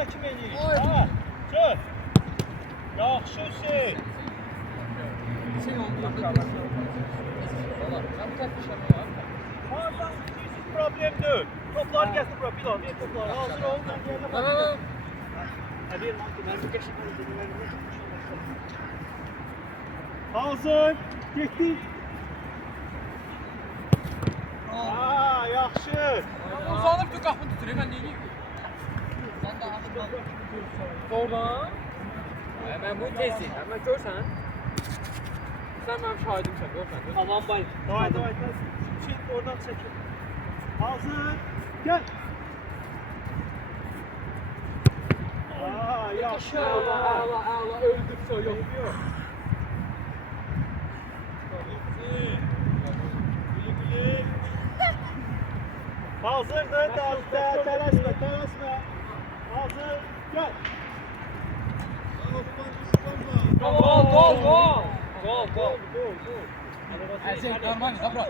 Axıra kim eləyir? Ha, çök. Yaxşı Hüseyin. Şey oldu. Valla, ben bu tartışamı ya. Hardan hiç problem değil. Toplar gelsin bura, bir daha bir toplar. Hazır ol, ben yerine bakacağım. Hadi, ben bu geçim hazır, getdik. Aa, yaxşı. Uzanıp da qapını tutuyor, ben neyim? Sen de ağzından. Doğrudan. Ben bu tezi, ama görsən. Sen benim şahidimsən, görsən. Tamam bay. Davay. Çek, oradan çekin. Hazır, gel. Aa, yaxşı. Ağla, öldüksə yok. Hazırdır, tələsmə. Hazır, gel. Gol. Əzək, normal, abra.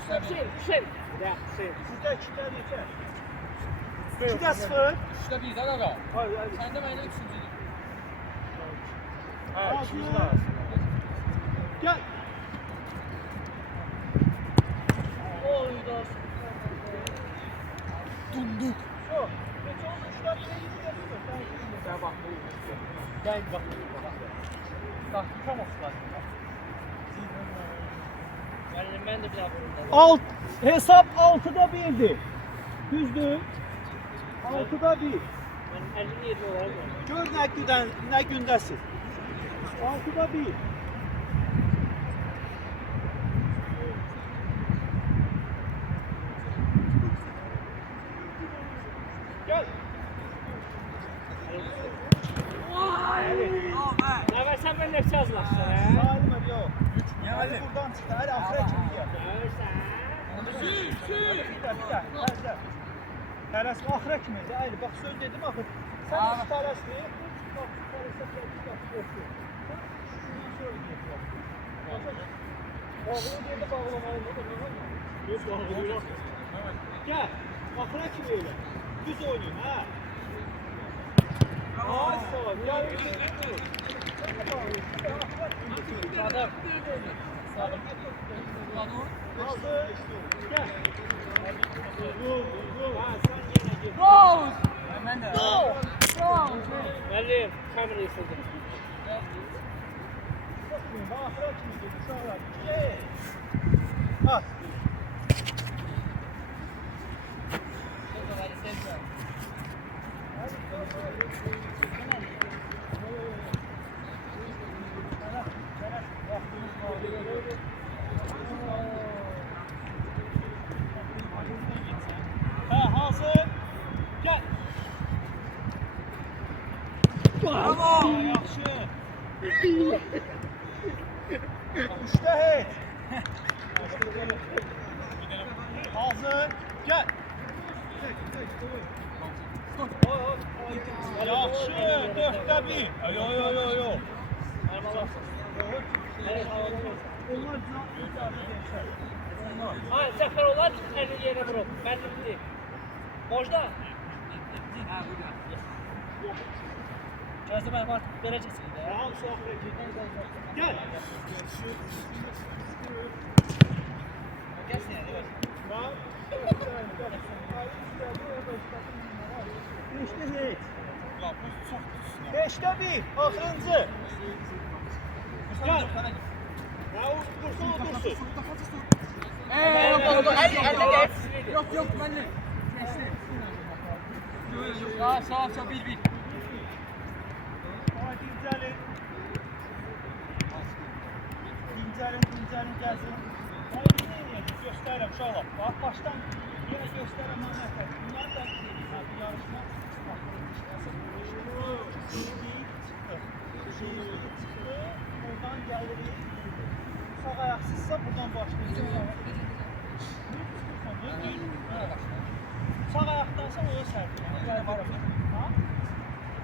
Sizdə 2-də neçə? 2-də 0. 3'də 1'də qaqa. Hayır. Sən də mənə 3-cüdür. Hazır. Gel. Dunduk. Yok. Heç olsun, 3-də 1'ə gidiyor. Sən bax, Gel bak. Bak, tam olsun. Ben de bir daha hesap 6'da 1'di. Düzdür. 6'da 1. Ben 57 olarak gör ne gündesin. 6'da 1. Gel. Ne versen ben nefsi yazılaşsın. Salim abi yok. Buradan çıktı. Hadi afra kimi gel. Bir de. Tələsmə axıra kimi. Hayır, bak söz dedim axı. Sen hiç tələsmə. Bak, tələsmə. Bağlı deyəndə bağlamalı. Yok, bağlı. Gel. Axıra kimi öyle. Düz oynayın, ha. Ay, sağ ol. Gel. Sadım. Hazır. Gel. Ha, sen yine gir. Rose! Ben de. Müəllim, kamerayı sildim. Baxıra kimi gedir, uşaqlar. Ha. Hazır. Gel. Bravo. Yaxşı. Üçte hey. Hazır. Gel. Yaxşı. Dörtte bir. Yo. Ha, Zəfər olar ki, əlini yerə vurub. Mənim deyil. Možda? Ha, buyur. Gözdə mənim artıq verəcəksin də. Tamam, soğuk verəcək. Gel. Gəlsin yəni, ver. Tamam. Beşdə heç. Beşdə bir, axırıncı. Gel. Ya vursun, otursun. Yok, ben de. Sağ ol, 1-1. Hadi İncelin gelsin. Hayır, ne göstereyim uşaqlar. Bak, baştan yine göstereyim. Bunlar da bir yarışma. Buradan gelirik. Sağ ayaksızsa buradan başlayacağız. Sağ ayaktansa o da sert.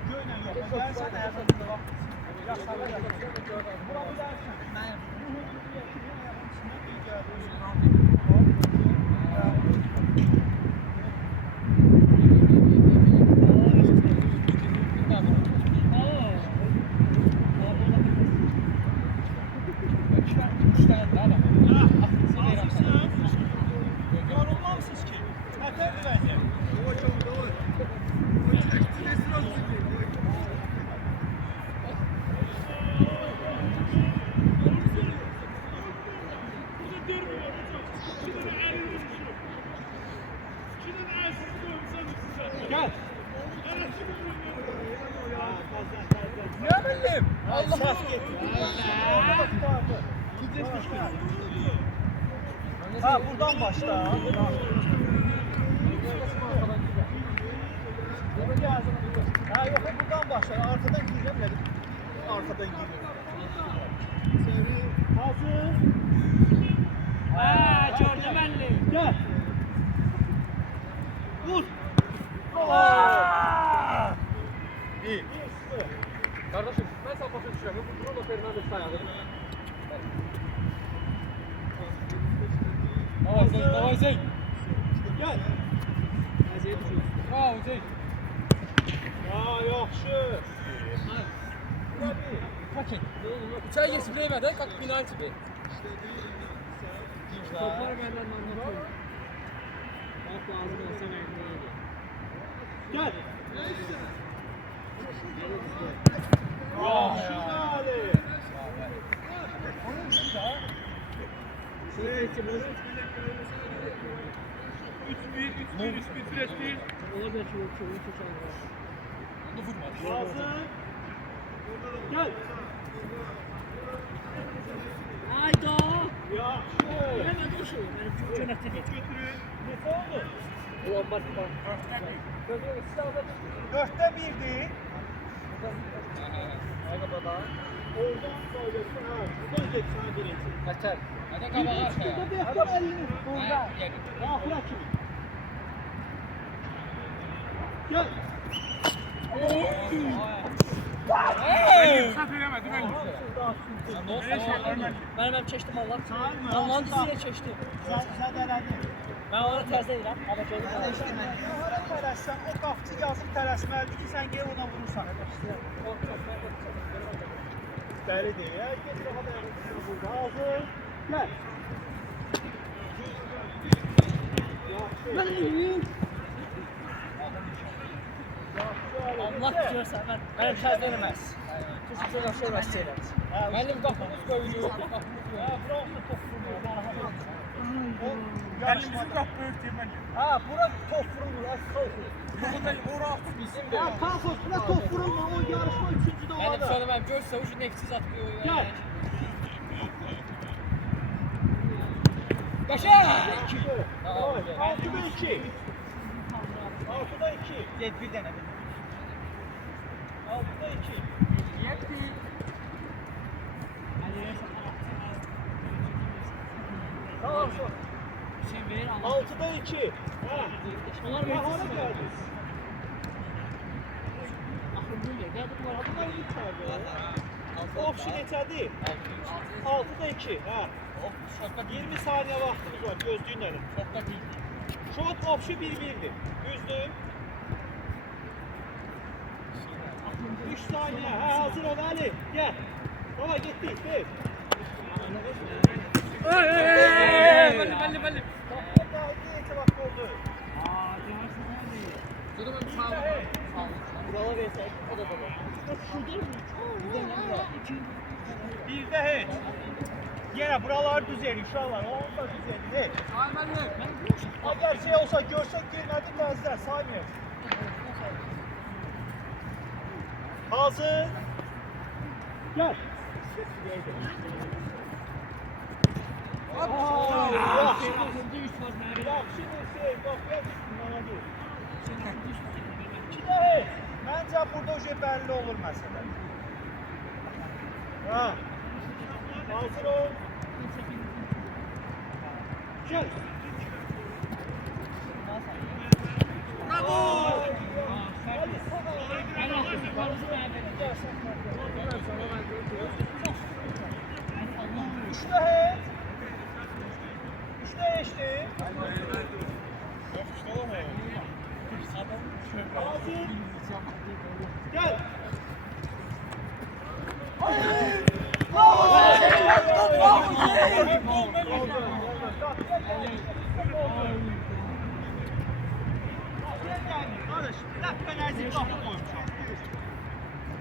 Göyle yok. Gelsen ayakta da bak. Yaşlarla gelsin. Bura bir dersin. Gel. Ne bileyim? Allah Saf getir. Ha buradan başla. Ha yok buradan başla. Arkadan gireceğim dedim. Arkadan giriyorum. Hazır. Ha, gördüm belli. Gel. Vur. İyi. Kardeşim ben sana bakın düşüyorum. Bu Bruno Fernandes sayalım. Davay Zeyn. Gel. Bravo Zeyn. Ya yaxşı. Kaçın. Uçağa geçip bilemeden kalk penaltı be. Toplar benden anlatıyorum. Bak lazım olsa vermeyeydi. Gel. Yaxşı Ali. Şey seçim olur. 3-1 süreçti. Ona da çok çalıyor. Onu vurma. Hazır. Gel. Hayda. Yaxşı. Hemen o şey. Benim çok yönettim. Götürün. Ne oldu? Ulan bak. 4'te 1'di. Ayakkabıda. Oradan söylesin ha. Buradan geçsin birinci. Kaçar. Hadi kabağa arkaya. Burada bir yapalım elini. Burada. Yakın. Ahıra kim? Gel. Ben hemen çeştim Allah. Çağırma. Allah'ın diziyle çeştim. Zədələdi. Ben ona tezde değilim. Ama çocuk Hara tələsən, o qapçı yazıb tələsməlidir ki, sən gel ona vurursan. Dəlidir ya. Getir o qədər burada. Hazır. Gel. Allah biliyorsa ben tez değilemez. Çünkü çok aşağı uğraşacağım. Benim kafamız koyuyor. Ha, bırak da top vurma. Elimizin kapı örtüyor Ha, bura top vurulur. Az kalkın. Bizim de. Ha, kalkın. Bura top vurulma. O yarışma üçüncüde Benim orada. söylemem görse ucu neksiz atmıyor. Gel. Yaşa! 6'da 2. 6'da 2. Gel bir tane. 6'da 2. Yetti. Tamam şu. Sen verin Allah. 6'da 2. Ha. Onlar Ya verin. hara geldi? Aklım böyle. Ben bu var. Bunlar iyi tabi. Option neçədir? 6'da 2. Ha. 20 saniye vaxtımız var. Gözlüyün elim. Shot option 1-1'dir. Düzdür. 3 saniye. Ha, hazır ol Ali. Gel. Baba gittik. Bir. Belli. Kapıya daha 2 vakit oldu. Durumun sağ Buralar versek. O da baba. Şurada mı? Bir de hiç. Yine buralar düzeli. Uşaqlar. Onun da düzeli. Hiç. Eğer şey olsa görsek girmedi təzdən saymıyoruz. Hazır. Gel. Yaxşı. Yaxşı bir şey. Bak ya. İki de hiç. Məncə burada o şey belli olur məsələ. Ha. Hazır ol. Gel. Bravo! Hadi sana. İşte hiç. İşte işte. Hazır. Gel.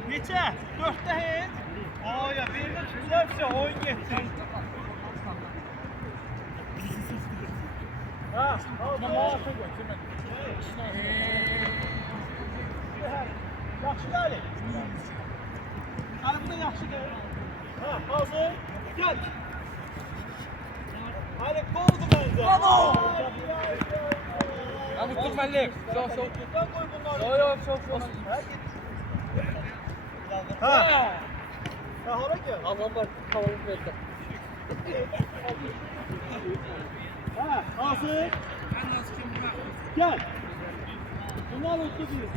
Neçə? 4'də heç? Aya, birini tutulursa oyun getdi. Ha, al. Yaxşı gəlir. Ali bu da yaxşı gəlir. Ha, hazır. Gəl. Ali qoldu məncə. Bravo! Ben bu tutmalıyım. Sol. Tutdan qoy bunları. Sol. Ha. Ha, hara gəl? Allah'ım var. Kavalım verdi. Ha, hazır. Gel. Bunlar oldu bir.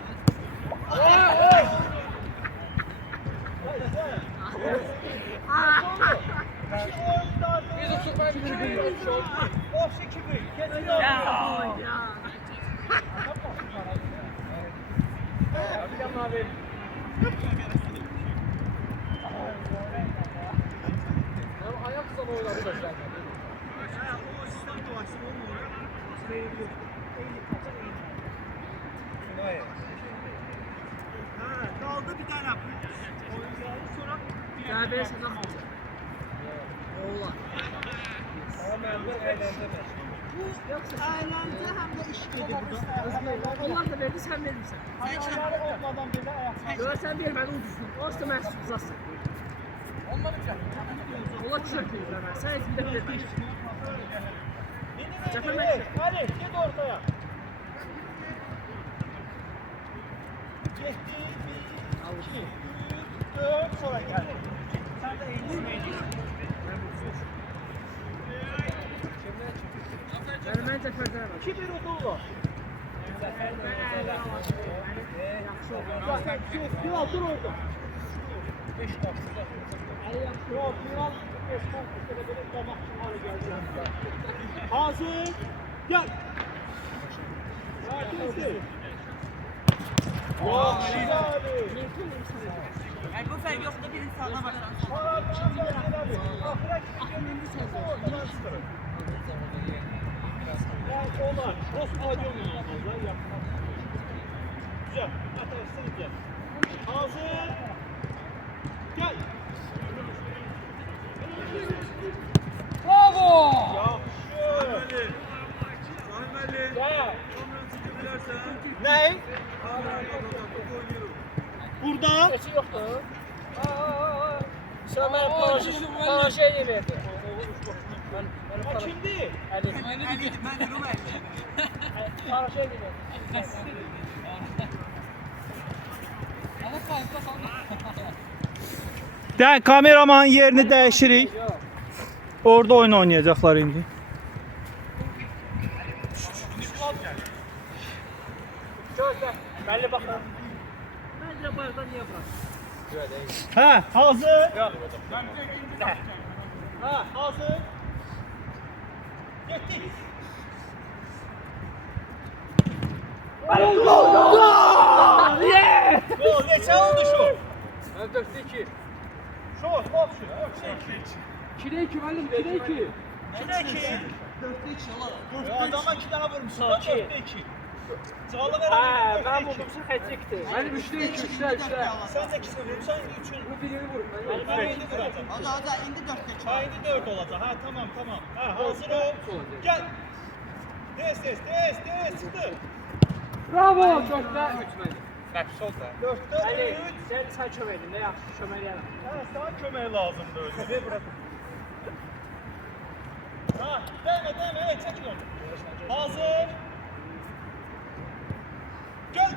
Biz o tutmayı bitiriyoruz. Boş ekibi. Kesin Ya. Bir de mavi. Ayak sana oynadı da sen. Kaldı bir tane. Oyuncuları sonra Ya ben sana kalacağım. Oğlan. Yoksa eğlence hem de iş gelir burada. onlar da verdi sen verirsen. Ayakları olmadan bile ayak. Görsen vermedi ucuzsun. Olsa ben susasın. Olmadı ki. Ola çöpüyorlar ben. Sen etimde verdim. Hadi git ortaya. Ciddi bir, iki, üç, dört, sonra gel. Sen de eğilsin. Ben Zafer'den var. 2-1 udurlar. Final dur orada. 5 dakika. Yok, final 5 dakikada böyle damak hale geldi. Hazır. Gel. Herkesi. Yok, abi. Yani bu sen yoksa bir insana başlansın. Yani onlar Rus audio mu yapmazlar? Yapmaz. Güzel. Arkadaşlar güzel. Hazır. Gel. Bravo! Yaxşı. Ne? Burada. Keçi yoktu. Sen bana panaşe verdi. Ha kimdi? Ben Rumeli. Panaşe verdi. Ama fazla sana. Dən kameramanın yerini dəyişirik. Orada oyun oynayacaqlar indi. Çok da. Belli bakın. Bence bayırdan niye bırak? Hə, hazır. Hə, hazır. Getdik. Gol, neçə oldu şu? Ben 4-2. Şut, top şut. 2-2 müəllim, 2-2. 2-2. 4-2 adama 2 dənə vurmuşsun. 4-2. Calı Ha, verəm. ben vurdumsa hat-trick'ti. Mənim 3-2, 3-3. Sən də 2 vurmuşsan, 3-ün. Bu birini vurur. Mən indi vuracam. Hadi indi 4'te Ha, indi 4 olacaq. Ha, tamam. Ha, hazır ol. Gel. Tez, çıktı. Bravo! 4'te 3 müəllim. Bak solda. 4'te Ali, 3. sen çömeydin. Ne yaptın? Çömeleyemem. Ha, sana köməyi lazımdı özü. Ver bırak. Ha, değme. Çekin onu. Hazır. Gel.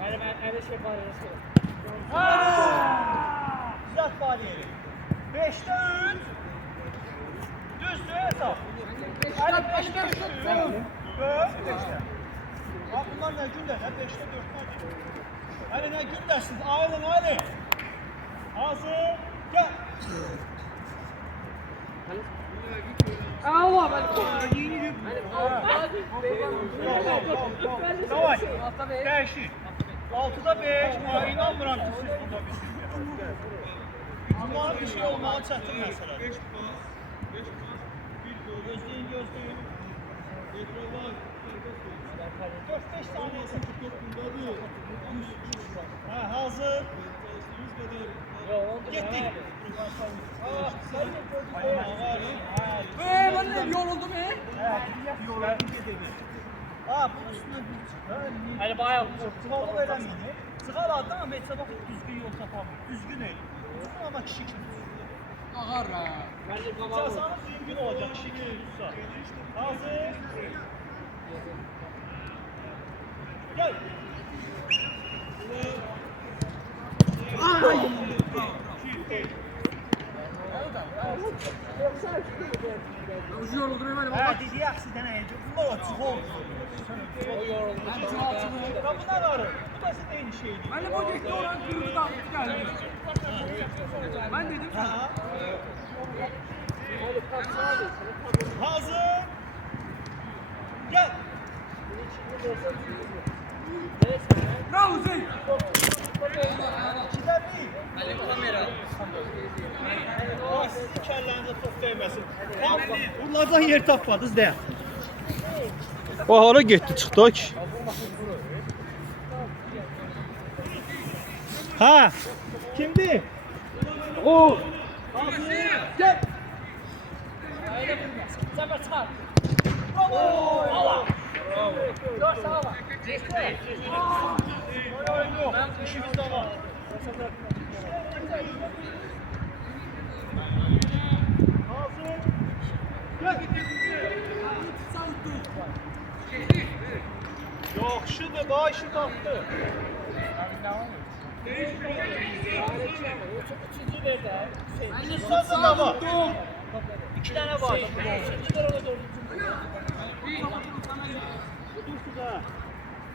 Ben şey bariyesi. Düzelt bariyeri. 5'te 3. Düzdür hesap. Ali 5'te 3. 5'te. Bak bunlar ne günler? 5'te 4'te. Ali ne günlersiniz? Ayrılın Ali. Hazır. Gel. Allah ben. Davay. Değişik. 6'da 5. Ay inanmıram ki siz burada bir şey. Ama bir şey olmağı çətin məsələ. 5 Gözləyin. 4-5 saniyəsi. Ha, hazır. Getdik. Müəllim yoruldum he? Yol verdim gedirdi. Ha, bunun üstüne bir çıktı. Hani bayağı Çıxalı verəmiyini. Çıxaladı amma heç bax düzgün yol tapamıyor. Düzgün el. Düzgün ama kişi kimi tutdu. Ağar ha. Bence kabağı. Cəzanı düzgün olacaq kişi kimi tutsa. Hazır. Gel. Ucu yoruldu böyle baba. Ha, dedi yaxşı dənə eləcə. Bunlar o çıx oldu. O yoruldu. Ya bunlar var. Bu da sizin eyni şeydir. Ben de bu gitti oran kırdı da geldi. Ben dedim sana. Ha. Hazır. Gel. Bravo Zeyn. Gider değil. Ay, sizin kəllərinizə top dəyməsin. Bunlardan yer tapmadınız deyə. O hara getdi, çıxdı o ki? Ha? Kimdi? O. Hazır. Gel. Öyle vurmasın. Zafer çıkar. Bravo. Allah. Dur sağa bak. Oyun yok. İşimiz de var. Hazır. Gel. Yok şimdi başı taktı. Üçüncü verdi ha. Sözün ama. İki tane var. Üçüncü ver ona doğru.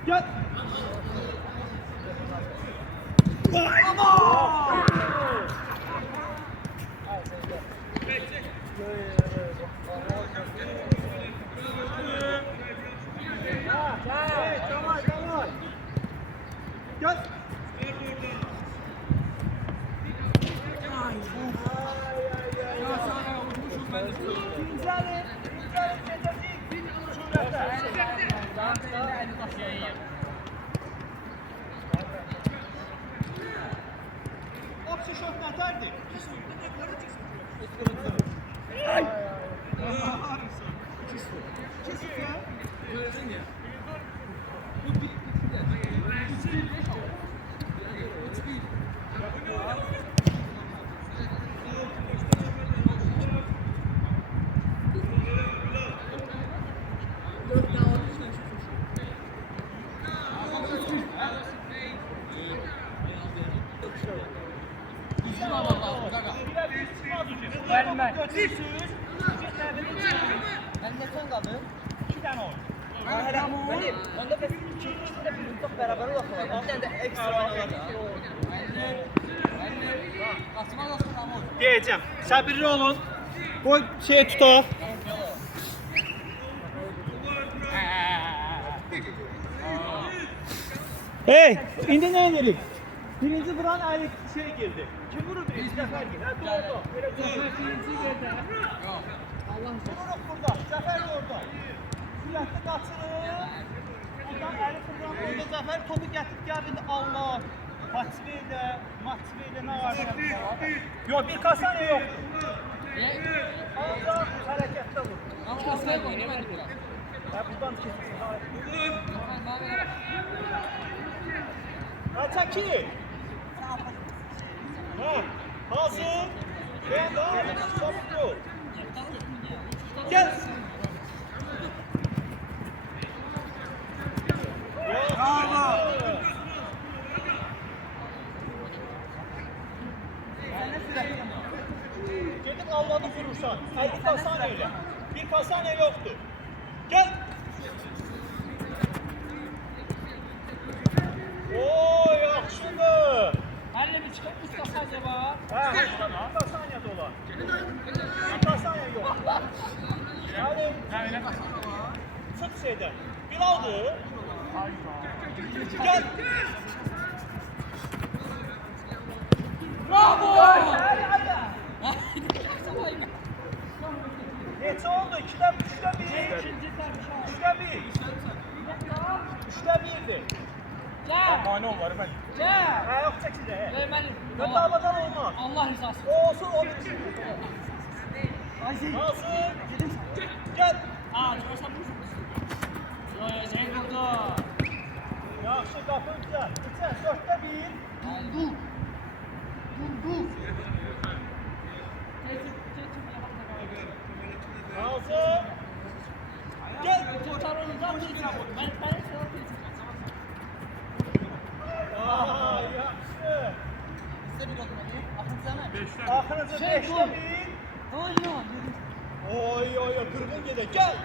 Gel. Давай. Gel. Hepsi şok neterdi. Vermem. Ben geçen kaldım. 2 tane oyun. Benim. Onda bir ikisinde bir top beraber olarak var. Bir tane de ekstra var. Diyeceğim. Sabırlı olun. Koy şeye tutar. Hey, indi ne edelim? Birinci vuran alet şey girdi. Kim vurur birinci? Zafer girdi. Ha doğru. Öyle Zafer birinci girdi. Vurur burada. Zafer de orada. Süratli kaçırır. Buradan Ali Fırlan'ın orada Zafer topu getirip geldi. Allah. Maçvey'de ne var? Yok bir kasane yok. Allah harekette vur. Ama sen oynamadı bu. Ya buradan kesin. Ataki. Ha, hazır. Ben daha çabuk ol. Gel. Bravo. Gidip Allah'ını vurursan. 50 kasaneyle. Bir kasane yoktu. Gel. Oo yaxşıdır. Hani bir çıkıp ustası acaba? Ha, bir kasane dolar. Bir kasane yok. Yani çık şeyden. Bir aldı. Gel. Bravo! Neçə oldu? 2'de 3'te 1. 3'te 1. 3'te 1'dir. Gel! Mane ol var ben. Gel! Ha yok çəkildi. Vermelim. Hatalardan olmaz. Allah rızası. O olsun o bitsin. Hazır. Gel. Aa, görsen bu. Yaxşı, qapı güzel. Keçən, 4'də 1. Hazır. Gel. Aa, yaxşı. Axırıncı 5'də 1. Oy, qırğın gedək. Gəl.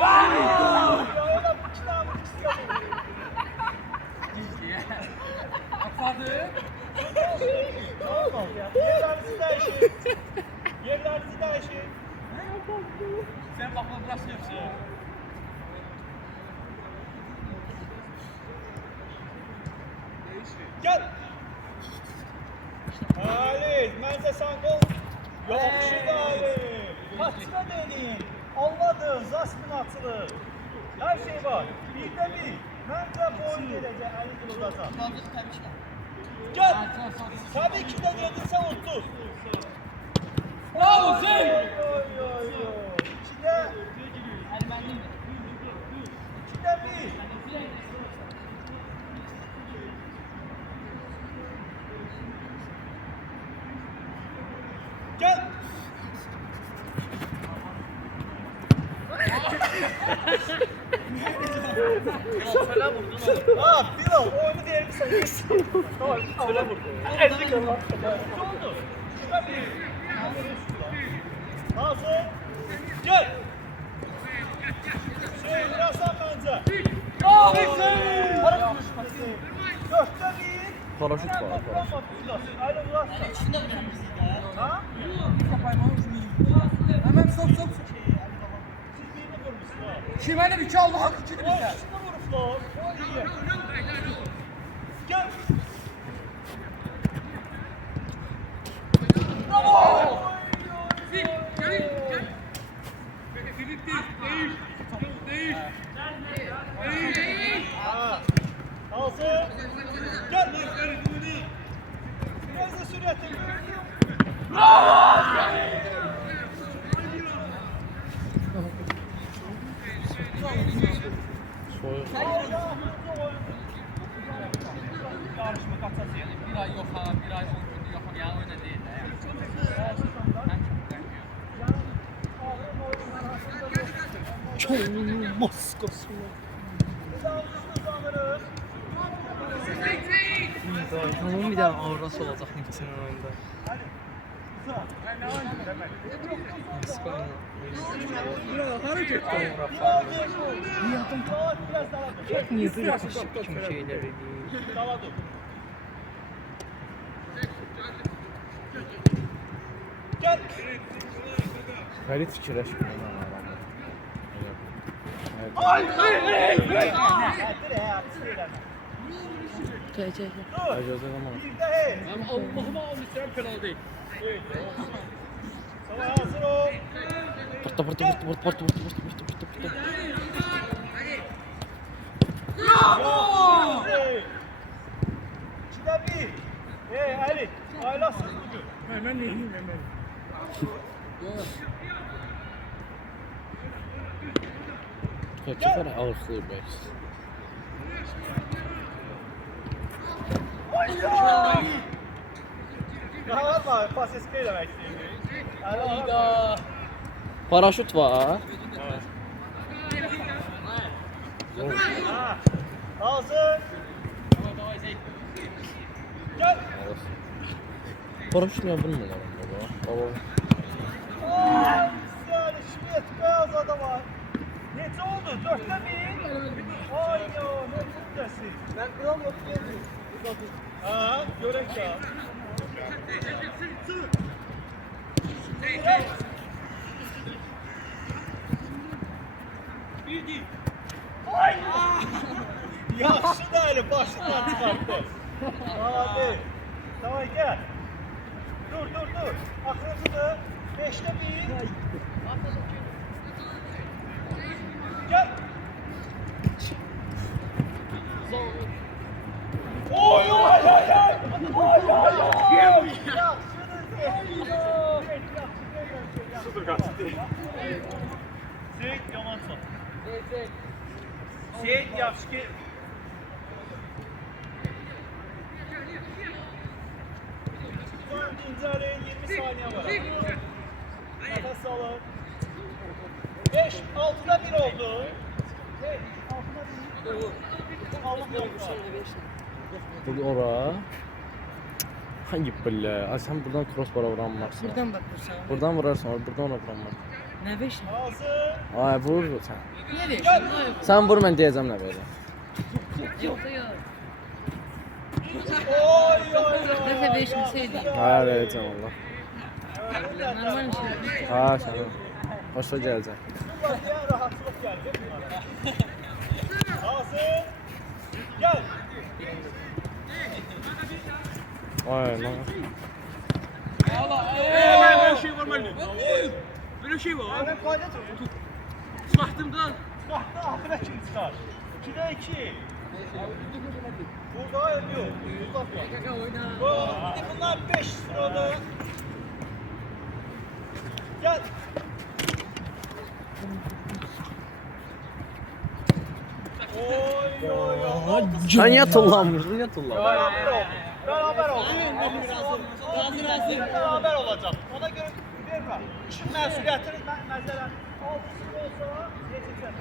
Öyle bu kitabı istiyorum. Afadı. Tamam ya. Yerlerinizi değişin. Yerlerinizi değişin. Sen bakma burası yapsın. Gel. Halit, məncə sən qol. Yaxşı da Halit. Kaçına deyin. Olmadı, Zasmin açılır. Her şey var. Birdə bir. Məncə boyun gedəcək, əli qılacaq. Gel. Tabii ki de dedinsə 30. Bravo sen. İkide. İkide bir. Gel. Ah, Bilal, oyunu diyelim sen yesin. Tamam, öyle vurdu. Ezik ama. Ne oldu? Şurada bir. Hazır. Gel. Şey, birazdan bence. Bravo sen. Dörtte bir. Paraşüt var, paraşüt. Öyle uzatsa. Ha? Hemen stop. Siz birini vurmuşsunuz. Şimene bir çaldı hak üçünü O bizden. ikisini vurmuşlar. O iyi. Gel. Bravo. Ha. Hazır. Gel. Biraz da süratle görüyorum. Soyuq. Yarışma kaçası. Bir ay yok ha, bir ay 10 gün yok ya öyle değil de ya. Çoğunun maskası var. Tamam bir daha aurası olacak Nixon'ın oyunda. Niye böyle kaşık kim şeyler ediyor? Gel. Ferit fikirləşmir. Çek. Əcazə zaman. Bir de hey. Ama Allah'ıma almışsam penaltı değil. Sana hazır ol. Pırtı. Hey. İkide bir. Hey Ali. Aylasız bugün. Hemen neyim hemen. Keçəkər alışlayır bəs. Daha var mı? Pas eski demek istiyorum. Hayda. Paraşüt var. Ha. Hazır. Gel. Paraşüt nə bilmirlər baba. Baba. Ay, güzel. Şmiyet beyaz adam var. Nece oldu? 4'te bir. Ay ya, ne kutluyorsun? Ben kral yok diyorum. Ha, görek ya. Ay! Yaxşı da öyle başından çıkarttı. Hadi. Tamam gel. Dur. Axırıncıdır. 5'te 1. Gel. Oy! Yaxşıdır. Sıfır kaçtı. Seyit yaxşı ki. Son ikinci araya 20 saniye var. Nefes alın. 5, 6'da 1 oldu. 5, 6'da 1. Alın olmuş. Bu ora. Hangi bile? Ay sen buradan crossbar'a vuran varsın. Buradan bakırsan. Buradan vurarsan, buradan ona vuran var. Ne beş? Hazır. Ay vur sen. Ne beş? Sen vur ben diyeceğim ne böyle. Yok da yok. Oy oy oy. Neyse beşinseydi. Ha vereceğim Allah. Normal bir şey. Ha sen. Hoşça geleceksin. Bunlar diye rahatlık geldi bunlara. Hazır. Gel. Ay lan. Böyle şey var mı? Böyle şey var. Aynen kayda tut. Çıkarttımdan. Çıxartdı, axıra kim çıxar? 2'də 2. Burada yok. Bunlar 5 sırada. Gel. Oy oy oy. Sen yat Allah'ım, yat Allah'ım. Beraber oldu. Beraber oldu. Beraber olacaq. Ona görə vermə. İşin məsuliyyətini məzələn. 6 olsa yetəcək.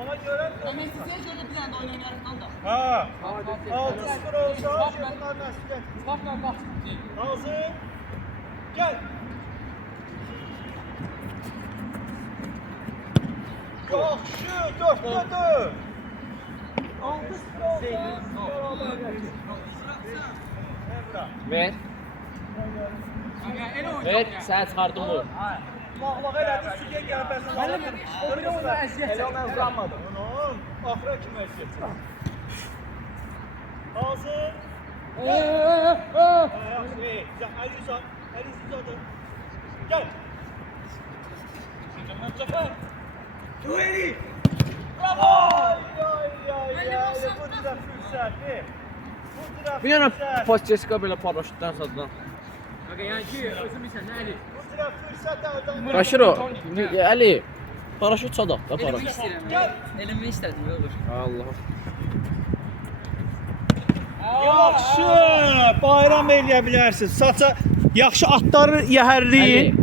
Ona görə Mesut'a şöyle bir tane oynayalım da. ha. 6-0 olsa bunlar məsuliyyət. Bakma bak. Hazır. Gel. Yaxşı, 4'də 4. 6-0 olsa beraber. Emrah. Ver. Ver, sen çıkardın bu. Lağlağa elədi, sügə gəlib bəzən. O biri ona əziyyət Elə mən vuranmadım. Onun axıra kimi əziyyət. Hazır. Yaxşı, Əli uzat. Əli uzadı. Gəl. Müzəffər. Tueli. Bravo! Ay, bu dirə fürsəti. Bu dirə Bir yana fürsət. Posteska belə paraşütdən satılan. Aga yani ki özüm bilsen ne Ali? Bu dirə fürsət əldən. Qaşır o. Ali. Paraşüt sadaq da Elimi paraşüt. istedim. Gel. Elimi istedim ne olur. Allah. Yaxşı, bayram eləyə bilərsiz. Saça yaxşı atları yəhərləyin.